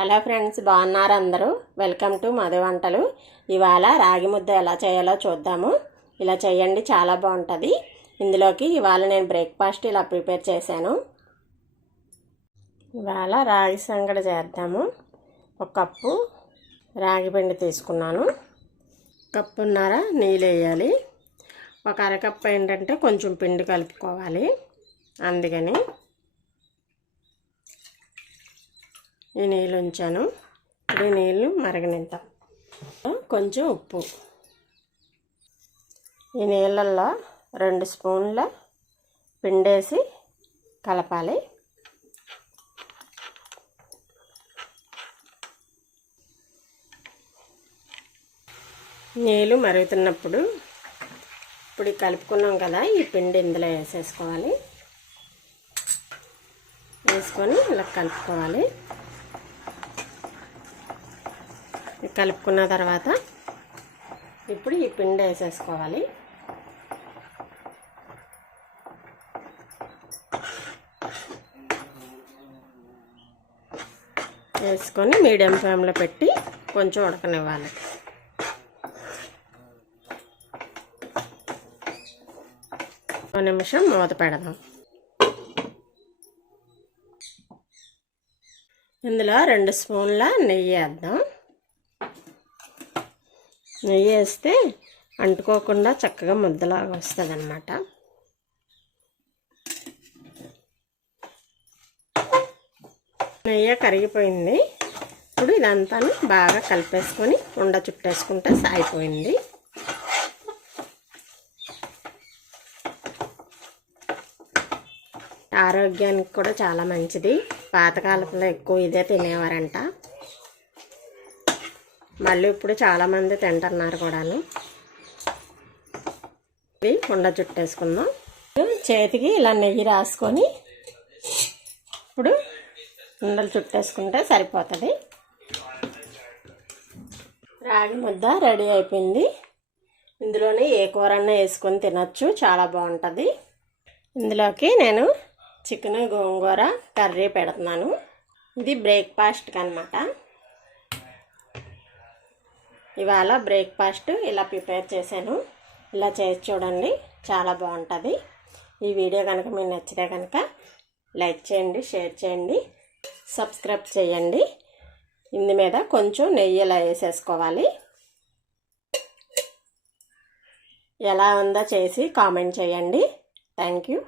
Hello friends, బాగున్నారు అందరూ? Welcome to Madhu వంటలు. ఇవాళ రాగి ముద్ద ఎలా చేయాలో చూద్దాము. ఇలా చేయండి, చాలా బాగుంటుంది. ఇందులోకి ఇవాళ నేను బ్రేక్ఫాస్ట్ ఇలా ప్రిపేర్ చేశాను. ఇవాళ రాగి సంగటి చేద్దాము. ఒక కప్పు రాగి పిండి తీసుకున్నాను. కప్పున్నర నీళ్ళు వేయాలి. ఒక అరకప్పు ఏంటంటే కొంచెం పిండి కలుపుకోవాలి. అందుకని ఈ నీళ్ళు ఉంచాను. ఈ నీళ్ళు మరగనిద్దాం. కొంచెం ఉప్పు. ఈ నీళ్ళల్లో 2 స్పూన్ల పిండేసి కలపాలి. నీళ్ళు మరుగుతున్నప్పుడు ఇప్పుడు కలుపుకున్నాం కదా, ఈ పిండి ఇందులో వేసేసుకోవాలి. వేసుకొని ఇలా కలుపుకోవాలి. కలుపుకున్న తర్వాత ఇప్పుడు ఈ పిండి వేసేసుకోవాలి. వేసుకొని మీడియం ఫ్లేమ్లో పెట్టి కొంచెం ఉడకనివ్వాలి. ఒక నిమిషం మూత పెడదాం. ఇందులో 2 స్పూన్ల నెయ్యి వేద్దాం. నెయ్యి వేస్తే అంటుకోకుండా చక్కగా ముద్దలాగా వస్తుంది అన్నమాట. నెయ్యి కరిగిపోయింది. ఇప్పుడు ఇదంతా బాగా కలిపేసుకొని ఉండ చుట్టేసుకుంటే సాగిపోయింది. ఆరోగ్యానికి కూడా చాలా మంచిది. పాతకాలంలో ఎక్కువ ఇదే తినేవారంట. మళ్ళీ ఇప్పుడు చాలామంది తింటున్నారు కూడాను. ఇది ఉండ చుట్టేసుకుందాం. చేతికి ఇలా నెయ్యి రాసుకొని ఇప్పుడు ఉండలు చుట్టేసుకుంటే సరిపోతుంది. రాగి ముద్ద రెడీ అయిపోయింది. ఇందులోనే ఏ కూరన్నా వేసుకొని తినచ్చు, చాలా బాగుంటుంది. ఇందులోకి నేను చికెన్ గోంగూర కర్రీ పెడుతున్నాను. ఇది బ్రేక్ఫాస్ట్కి అన్నమాట. ఇవాళ బ్రేక్ఫాస్ట్ ఇలా ప్రిపేర్ చేశాను. ఇలా చేసి చూడండి, చాలా బాగుంటుంది. ఈ వీడియో కనుక మీకు నచ్చితే కనుక లైక్ చేయండి, షేర్ చేయండి, సబ్స్క్రైబ్ చేయండి. ఇందు మీద కొంచెం నెయ్యి ఇలా వేసేసుకోవాలి. ఎలా ఉందో చేసి కామెంట్ చేయండి. Thank you.